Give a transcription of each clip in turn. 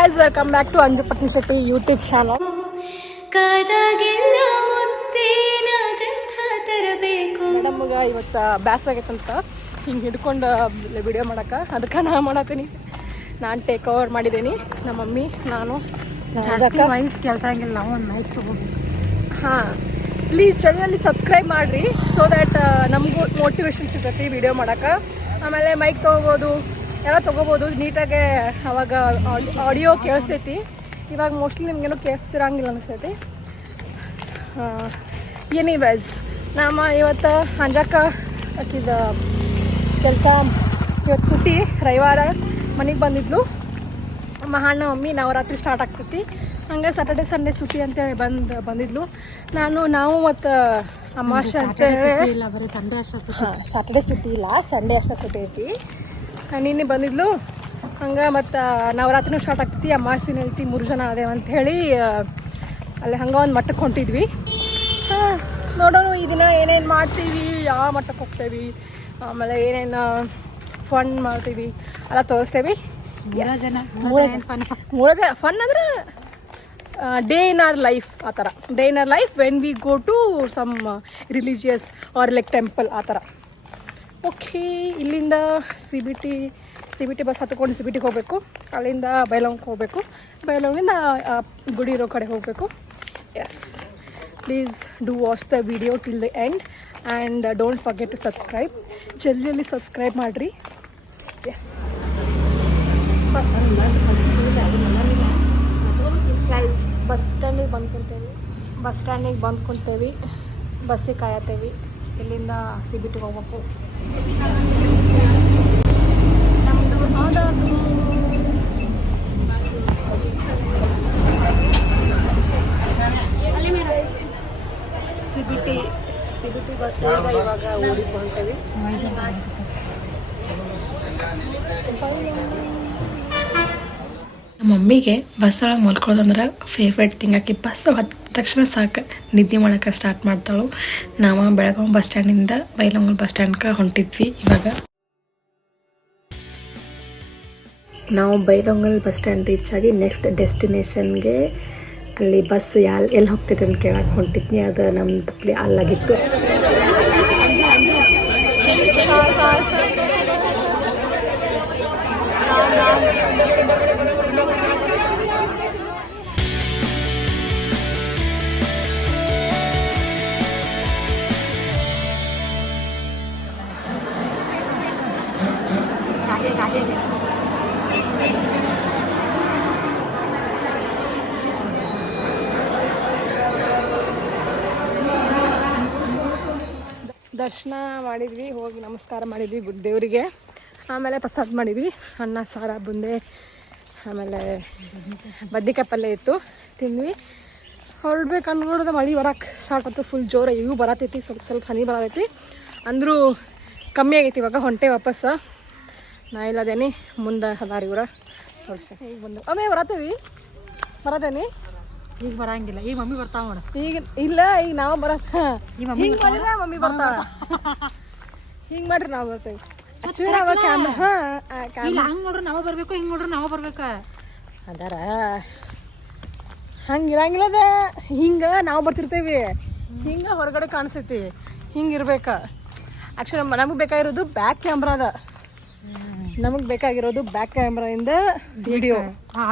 guys, welcome back to Anju Patni Shetty YouTube channel. ಮೇಡಮ್ಗೆ ಇವತ್ತು ಬ್ಯಾಸರ ಆಗೈತಂತ ಹಿಂಗೆ ಹಿಡ್ಕೊಂಡು ವಿಡಿಯೋ ಮಾಡಕ್ಕೆ ಅದಕ್ಕೆ ನಾನು ಮಾಡತ್ತೀನಿ. ನಾನು ಟೇಕ್ ಓವರ್ ಮಾಡಿದ್ದೀನಿ. ನಮ್ಮ ಮಮ್ಮಿ ನಾನು ಜಾಸ್ತಿ ವಯಸ್ಸು ಕೆಲಸ ಹಂಗಿಲ್ಲ, ನಾವು ಒಂದು ಮೈಕ್ ತೊಗೋಬೇಕು. ಹಾಂ, ಪ್ಲೀಸ್ ಚಾನಲಲ್ಲಿ ಸಬ್ಸ್ಕ್ರೈಬ್ ಮಾಡಿರಿ ಸೊ ದ್ಯಾಟ್ ನಮಗೂ ಮೋಟಿವೇಶನ್ ಸಿಗ್ತೈತಿ ವಿಡಿಯೋ ಮಾಡೋಕೆ. ಆಮೇಲೆ ಮೈಕ್ ತೊಗೋಬೋದು, ಎಲ್ಲ ತೊಗೋಬೋದು ನೀಟಾಗೆ. ಅವಾಗ ಆಡಿಯೋ ಕೇಳಿಸ್ತೈತಿ. ಇವಾಗ ಮೋಸ್ಟ್ಲಿ ನಿಮಗೇನು ಕೇಳಿಸ್ತಿರಂಗಿಲ್ಲ ಅನಿಸ್ತೈತಿ. ಎನಿವೇಸ್, ನಮ್ಮ ಇವತ್ತು ಅಂಜಕ್ಕ ಹಾಕಿದ ಕೆಲಸ ಇವತ್ತು ಸುಟ್ಟಿ, ರವಿವಾರ ಮನೆಗೆ ಬಂದಿದ್ಲು. ಮಹಾಣ್ಣ ಮಮ್ಮಿ ನವರಾತ್ರಿ ಸ್ಟಾರ್ಟ್ ಆಗ್ತೈತಿ, ಹಂಗೆ ಸ್ಯಾಟರ್ಡೆ ಸಂಡೇ ಸುಟ್ಟಿ ಅಂತೇಳಿ ಬಂದಿದ್ಲು. ನಾವು ಮತ್ತು ಅಮಾವಾಸ್ಯೆ ಅಂತೇಳಿ ಇಲ್ಲ, ಬರೀ ಸಂಡೇ ಅಷ್ಟೇ ಸುಟ್ಟಿ. ಸ್ಯಾಟರ್ಡೆ ಸುಟ್ಟಿ ಇಲ್ಲ, ಸಂಡೇ ಅಷ್ಟೇ ಸುಟ್ಟಿ ಐತಿ. ನಿನ್ನೆ ಬಂದಿದ್ಲು. ಹಂಗೆ ಮತ್ತು ನವರಾತ್ರಿನೂ ಸ್ಟಾರ್ಟ್ ಆಗ್ತೈತಿ, ಅಮಾವಾಸ್ಯೆ ಐತಿ, 3 ಜನ ಅದೇವ ಅಂಥೇಳಿ ಅಲ್ಲಿ ಹಂಗೆ ಒಂದು ಮಟ್ಟಕ್ಕೆ ಹೊಂಟಿದ್ವಿ. ನೋಡೋಣ ಈ ದಿನ ಏನೇನು ಮಾಡ್ತೀವಿ, ಯಾವ ಮಟ್ಟಕ್ಕೆ ಹೋಗ್ತೇವಿ, ಆಮೇಲೆ ಏನೇನು ಫನ್ ಮಾಡ್ತೀವಿ ಎಲ್ಲ ತೋರಿಸ್ತೇವಿ. 3 ಜನ ಫನ್ ಅಂದ್ರೆ ಡೇ ಇನ್ ಅವರ್ ಲೈಫ್, ಆ ಥರ day in our life when we go to some religious or like temple ಆ ಥರ. ಓಕೆ, ಇಲ್ಲಿಂದ ಸಿ ಬಿ ಟಿ ಬಸ್ ಹತ್ಕೊಂಡು ಸಿ ಬಿ ಟಿಗೆ ಹೋಗಬೇಕು. ಅಲ್ಲಿಂದ ಬೈಲವಂಗೆ ಹೋಗಬೇಕು, ಬೈಲವಂಗಿಂದ ಗುಡಿ ಇರೋ ಕಡೆ ಹೋಗಬೇಕು. Yes, please do watch the video till the end and don't forget to subscribe. ಜಲ್ದಿ ಸಬ್ಸ್ಕ್ರೈಬ್ ಮಾಡಿರಿ. ಎಸ್, ಬಸ್ ಸ್ಟ್ಯಾಂಡಿಗೆ ಬಂದು ಕುಂತೇವಿ. ಬಸ್ಸಿಗೆ ಕಾಯತ್ತೇವಿ. ಇಲ್ಲಿಂದ ಸಿ ಬಿ ಟಿಗೆ ಹೋಗ್ಬೇಕು. ನಮ್ಮದು ಸಿ ಬಿ ಟಿ ಬಸ್ ಇವಾಗ ಊರಿಗೆ ಹೊಂಟೇವಿ. ನಮ್ಮ ಮಮ್ಮಿಗೆ ಬಸ್ ಒಳಗೆ ಮಲ್ಕೊಳ್ಳೋದಂದ್ರೆ ಫೇವ್ರೇಟ್ ಥಿಂಗ್. ಆಕಿ ಬಸ್ ಹತ್ತಿದ ತಕ್ಷಣ ಸಾಕು ನಿದ್ದೆ ಮಾಡೋಕೆ ಸ್ಟಾರ್ಟ್ ಮಾಡ್ತಾಳು. ನಾವು ಬೆಳಗಾವಿ ಬಸ್ ಸ್ಟ್ಯಾಂಡಿಂದ ಬೈಲಹೊಂಗಲ ಬಸ್ ಸ್ಟ್ಯಾಂಡ್ಗೆ ಹೊಂಟಿದ್ವಿ. ಇವಾಗ ನಾವು ಬೈಲಹೊಂಗಲ ಬಸ್ ಸ್ಟ್ಯಾಂಡ್ ರೀಚ್ ಆಗಿ ನೆಕ್ಸ್ಟ್ ಡೆಸ್ಟಿನೇಷನ್ಗೆ ಅಲ್ಲಿ ಬಸ್ ಎಲ್ಲಿ ಹೋಗ್ತೈತೆ ಅಂತ ಕೇಳಕ್ಕೆ ಹೊಂಟಿದ್ನಿ. ಅದು ನಮ್ಮದು ಅಲ್ಲಾಗಿತ್ತು. ದರ್ಶನ ಮಾಡಿದ್ವಿ, ಹೋಗಿ ನಮಸ್ಕಾರ ಮಾಡಿದ್ವಿ ದೇವರಿಗೆ. ಆಮೇಲೆ ಪ್ರಸಾದ ಮಾಡಿದ್ವಿ, ಅನ್ನ ಸಾರ ಬುಂದೆ, ಆಮೇಲೆ ಬದ್ನಿಕಾಯಿ ಪಲ್ಯ ಇತ್ತು, ತಿಂದ್ವಿ. ಹೊರಡ್ಬೇಕು ಅನ್ಕೊಡೋದು ಮಳೆ ಬರೋಕ್ಕೆ ಸ್ಟಾರ್ಟ್ ಆಯ್ತು. ಫುಲ್ ಜೋರ ಇವು ಬರತೈತಿ, ಸ್ವಲ್ಪ ಹನಿ ಬರತೈತಿ, ಅಂದರೂ ಕಮ್ಮಿ ಆಗೈತಿ. ಇವಾಗ ಹೊಂಟೆ ವಾಪಸ್. ನಾ ಇಲ್ಲದೇನಿ, ಮುಂದೆ ಅದಾರ ಇವ್ರ ತೋರಿಸಿ. ಈಗ ಬಂದು ಅಮ್ಮೆ ಬರತ್ತೇವಿ, ಬರತ್ತೇನಿ. ಈಗ ಬರಂಗಿಲ್ಲ, ಈಗ ಮಮ್ಮಿ ಬರ್ತಾವ ನೋಡ. ಈಗ ಇಲ್ಲ, ಈಗ ನಾವು ಬರತ್ತ. ಹಿಂಗೆ ಮಾಡಿದ್ರೆ ಮಮ್ಮಿ ಬರ್ತಾಳ, ಹಿಂಗೆ ಮಾಡ್ರಿ ನಾವು ಬರ್ತೇವೆ. ಇಲ್ಲ, ಹಂಗೆ ನೋಡ್ರಿ ನಾವು ಬರ್ಬೇಕು, ಹಿಂಗೆ ನೋಡ್ರಿ ನಾವು ಬರ್ಬೇಕ. ಅದಾರ ಹಂಗೆ ಇರಂಗಿಲ್ಲದ. ಹಿಂಗೆ ನಾವು ಬರ್ತಿರ್ತೇವಿ, ಹಿಂಗೆ ಹೊರಗಡೆ ಕಾಣಿಸ್ತೈತಿ, ಹಿಂಗೆ ಇರ್ಬೇಕ. ಆ್ಯಕ್ಚುಲಿ ನಮಗೆ ಬೇಕಾಗಿರೋದು ಬ್ಯಾಕ್ ಕ್ಯಾಮ್ರಾ ಅದ. ನಮಗೆ ಬೇಕಾಗಿರೋದು ಬ್ಯಾಕ್ ಕ್ಯಾಮ್ರಾಯಿಂದ ವಿಡಿಯೋ.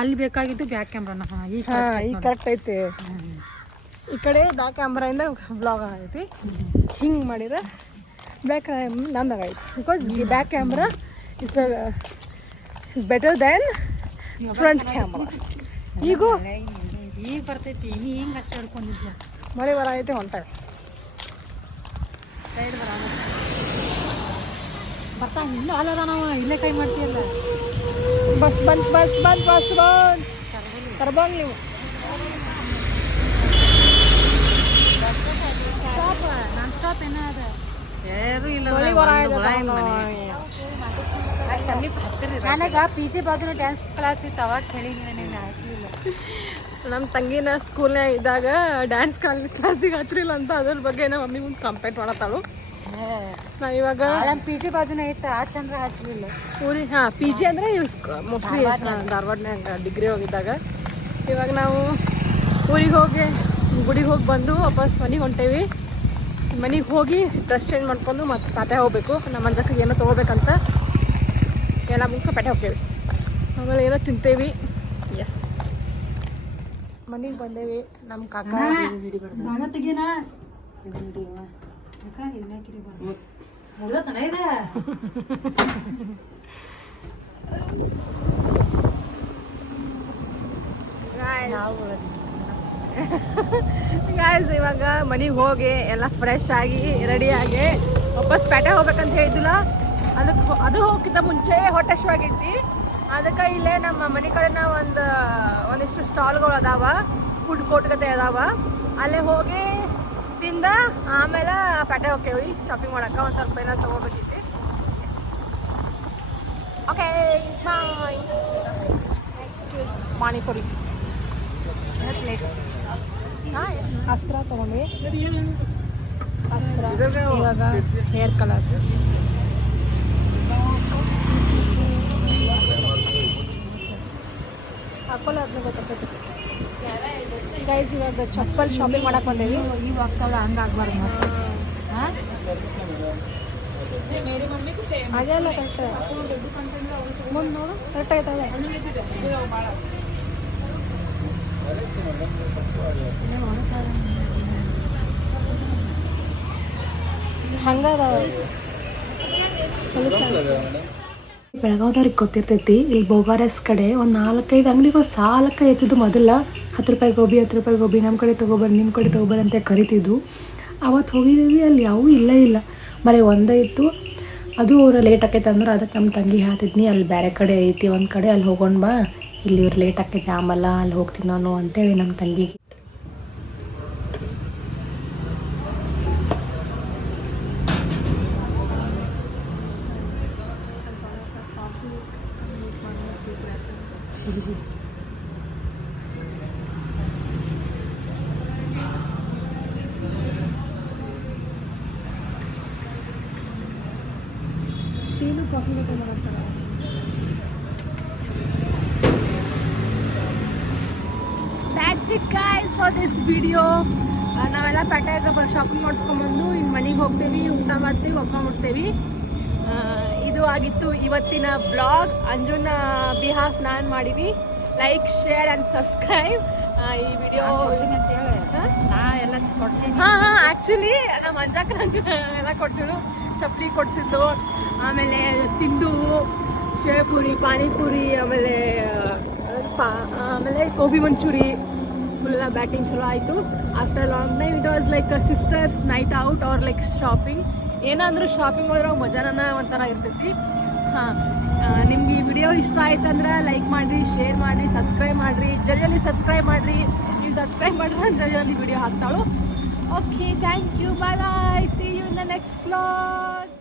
ಅಲ್ಲಿ ಬೇಕಾಗಿದ್ದು ಬ್ಯಾಕ್ ಕ್ಯಾಮ್ರಾನ. ಈಗ ಕರೆಕ್ಟ್ ಐತಿ. ಈ ಕಡೆ ಬ್ಯಾಕ್ ಕ್ಯಾಮ್ರಾಯಿಂದ ಬ್ಲಾಗ್ ಆಗೈತಿ. ಹಿಂಗೆ ಮಾಡಿದ್ರೆ ಬ್ಯಾಕ್ ನಂದಾಗೈತಿ. Because back camera is better than front camera. ಈಗ ಬರ್ತೈತಿ, ಹಿಂಗೆ ಅಷ್ಟು ಹಿಡ್ಕೊಂಡಿದ್ವಿ. ಮಳೆ ಬರೈತಿ, ಹೊಂಟಾಗ ಸೈಡ್ ಬರ್ತಾ ಇನ್ನೂ ಅಲ್ಲದ. ನಾವು ಇಲ್ಲೇ ಕೈ ಮಾಡ್ತೀಯಲ್ಲ. ಬಸ್ ತರ್ಬಂಗ್ ನೀವು. ನಾನ್ ಸ್ಟಾಪ್ ಏನೋ ಅದ, ಯಾರು ಇಲ್ಲ. ನನಗೆ ಪಿ ಜಿ ಬಾಜುನ ಡ್ಯಾನ್ಸ್ ಕ್ಲಾಸ್ ಇತ್ತು, ಅವಾಗ ಹೇಳಿದ್ದೀನಿ. ಹಾಕಲಿಲ್ಲ. ನಮ್ಮ ತಂಗಿನ ಸ್ಕೂಲ್ನಾಗ ಇದ್ದಾಗ ಡ್ಯಾನ್ಸ್ ಕ್ಲಾಸಿಗೆ ಹಚ್ಚಲಿಲ್ಲ ಅಂತ ಅದ್ರ ಬಗ್ಗೆ ನಮ್ಮ ಮಮ್ಮಿ ಮುಂದೆ ಕಂಪ್ಲೇಂಟ್ ಮಾಡತ್ತಾಳು. ನಾವು ಇವಾಗ ಪಿ ಜಿ ಬಾಜುನ ಇತ್ತು ಆ ಚಂದ್ರ ಹಚ್ಚಲಿಲ್ಲ ಊರಿಗೆ ಹಾಂ ಪಿ ಜಿ ಅಂದರೆ ಮೋಸ್ಟ್ಲಿ ಧಾರವಾಡನಾಗ ಡಿಗ್ರಿ ಹೋಗಿದ್ದಾಗ. ಇವಾಗ ನಾವು ಊರಿಗೆ ಹೋಗಿ ಗುಡಿಗೆ ಹೋಗಿ ಬಂದು ವಾಪಸ್ ಮನೆಗೆ ಹೊಂಟೇವಿ. ಮನೆಗೆ ಹೋಗಿ ಡ್ರೆಸ್ ಚೇಂಜ್ ಮಾಡ್ಕೊಂಡು ಮತ್ತು ಪೇಟೆ ಹೋಗ್ಬೇಕು. ನಮ್ಮ ಮಂಜಕ್ಕೆ ಏನೋ ತೊಗೋಬೇಕಂತ ಎಲ್ಲ ಮುಗಿಸ್ಕೊಂಡು ಪೇಟೆ ಹೋಗ್ತೇವೆ. ಆಮೇಲೆ ಏನೋ ತಿಂತೇವಿ. ಎಸ್, ಮನೆಗೆ ಬಂದೇವಿ. ನಮ್ಮ ಕಾಕ ತೆಗಿನ ಗಾಯ್ಸ್ ಇವಾಗ ಮನೆಗೆ ಹೋಗಿ ಎಲ್ಲ ಫ್ರೆಶ್ ಆಗಿ ರೆಡಿಯಾಗಿ ವಾಪಸ್ ಪೇಟೆ ಹೋಗ್ಬೇಕಂತ ಹೇಳಿದ್ದಿಲ್ಲ. ಅದು ಹೋಗಿದ್ದ ಮುಂಚೆ ಹೊಟ್ಟೆ ಹಸಿವಾಗೈತಿ. ಅದಕ್ಕೆ ಇಲ್ಲೇ ನಮ್ಮ ಮನೆ ಕಡೆನ ಒಂದಿಷ್ಟು ಸ್ಟಾಲ್ಗಳು ಅದಾವ, ಫುಡ್ ಕೋರ್ಟ್ ಗತೆ ಅದಾವ. ಅಲ್ಲೇ ಹೋಗಿ ತಿಂದ ಆಮೇಲೆ ಪೇಟೆ ಹೋಗ್ತೇವಿ ಶಾಪಿಂಗ್ ಮಾಡಕ್ಕೆ. ಒಂದು ಸ್ವಲ್ಪ ಏನಾದ್ರು ತೊಗೋಬೇಕಿತ್ತು. Okay bye. ಪಾನಿಪುರಿ ಅಸ್ತ್ರ ತೊಗೊಂಡ್ವಿ. ಅಸ್ತ್ರ ಇವಾಗ ಹೇರ್ ಕಲರ್ ಹಾಕೊಳ್ಳೋ ಅದನ್ನ ಗೊತ್ತಾಗ್ತೈತಿ. ಗೈಸ್ ಇವಾಗ ಚಪ್ಪಲ್ ಶಾಪಿಂಗ್ ಮಾಡಕ್ಕೆ ಬಂದೇವಿ. ಇವು ಆಗ್ತಾವಳ ಹಂಗೆ ಆಗ್ಬಾರ್ದು ಮತ್ತೆ ಹಾಗೆ ಅಲ್ಲ ಕರೆಕ್ಟ್ ಮುಂದೆ ನೋಡು ಕರೆಕ್ಟ್ ಆಯ್ತವೆ. ಹಂಗದಾವೆ ಬೆಳಗಾವ್ದವ್ರಿಗೆ ಗೊತ್ತಿರ್ತೈತಿ. ಇಲ್ಲಿ ಬೋಗಾರಸ್ ಕಡೆ ಒಂದು 4-5 ಅಂಗಡಿಗಳು ಸಾಲಕ್ಕೆ ಎತ್ತಿದ್ದು. ಮೊದಲ 10 ರೂಪಾಯಿ ಗೋಬಿ 10 ರೂಪಾಯಿ ಗೋಬಿ ನಮ್ಮ ಕಡೆ ತೊಗೊಬರ್ರಿ ನಿಮ್ಮ ಕಡೆ ತೊಗೊಬರ್ರಿ ಅಂತ ಕರಿತಿದ್ದು. ಅವತ್ತು ಹೋಗಿದ್ದೀವಿ, ಅಲ್ಲಿ ಯಾವೂ ಇಲ್ಲ ಬರೀ ಒಂದೇ ಇತ್ತು. ಅದು ಅವ್ರು ಲೇಟ್ ಆಕೈತೆ ಅಂದ್ರೆ ಅದಕ್ಕೆ ನಮ್ಮ ತಂಗಿ ಹೇಳ್ತಿದ್ನಿ ಅಲ್ಲಿ ಬೇರೆ ಕಡೆ ಐತಿ ಒಂದು ಕಡೆ, ಅಲ್ಲಿ ಹೋಗೋಣ ಬಾ, ಇಲ್ಲಿ ಇವ್ರು ಲೇಟ್ ಆಕೈತಿ ಆಮೇಲೆ ಅಲ್ಲಿ ಹೋಗ್ತೀನಿ ನಾನು ಅಂತೇಳಿ ನಮ್ಮ ತಂಗಿಗೆ. ಟೀನು ಕಾಫಿ ಮಾಡ್ತಾರೆ. That's it guys for this video. ನಾವೆಲ್ಲ ಪೇಟೆಗೆ ಶಾಪಿಂಗ್ ಮಾಡಿಸ್ಕೊಂಡ್ಬಂದು ಇನ್ನು ಮನೆಗೆ ಹೋಗ್ತೇವೆ, ಊಟ ಮಾಡ್ತೀವಿ, ಹೋಗ್ಕೊಂಡ್ಬಿಡ್ತೇವೆ. ಇದು ಆಗಿತ್ತು ಇವತ್ತಿನ ಬ್ಲಾಗ್. ಅಂಜುನ ಬಿಹಾಫ್ ನಾನು ಮಾಡಿವಿ. Like, share and subscribe. ಈ ವಿಡಿಯೋ ನಾ ಎಲ್ಲ ಕೊಡ್ಸೀನಿ. ಹಾಂ ಆ್ಯಕ್ಚುಲಿ ನಮ್ಮ ಅಂಜಾಕ ನಂಗೆ ಎಲ್ಲ ಕೊಡ್ಸಿಳು. ಚಪ್ಪಲಿ ಕೊಡಿಸಿದ್ದು, ಆಮೇಲೆ ತಿಂದು ಶೇಪುರಿ, ಪಾನಿಪುರಿ, ಆಮೇಲೆ ಗೋಬಿ ಮಂಚೂರಿ ಫುಲ್ಲ ಬ್ಯಾಟಿಂಗ್ ಚಲೋ ಆಯಿತು. After long time it was like sisters night out or like shopping. ಏನಂದ್ರೂ ಶಾಪಿಂಗ್ ಮಾಡಿರೋ ಮಜಾನ ಒಂಥರ ಇರ್ತೈತಿ. ಹಾಂ, ನಿಮ್ಗೆ ಈ ವಿಡಿಯೋ ಇಷ್ಟ ಆಯ್ತಂದ್ರೆ ಲೈಕ್ ಮಾಡಿರಿ, ಶೇರ್ ಮಾಡಿರಿ, ಸಬ್ಸ್ಕ್ರೈಬ್ ಮಾಡಿರಿ. ಜಲ್ದಿ ಸಬ್ಸ್ಕ್ರೈಬ್ ಮಾಡಿರಿ. ನೀವು ಸಬ್ಸ್ಕ್ರೈಬ್ ಮಾಡಿದ್ರೆ ಜಲ್ದಿ ವಿಡಿಯೋ ಹಾಕ್ತಾಳು. Okay, thank you, bye bye, see you in the next vlog.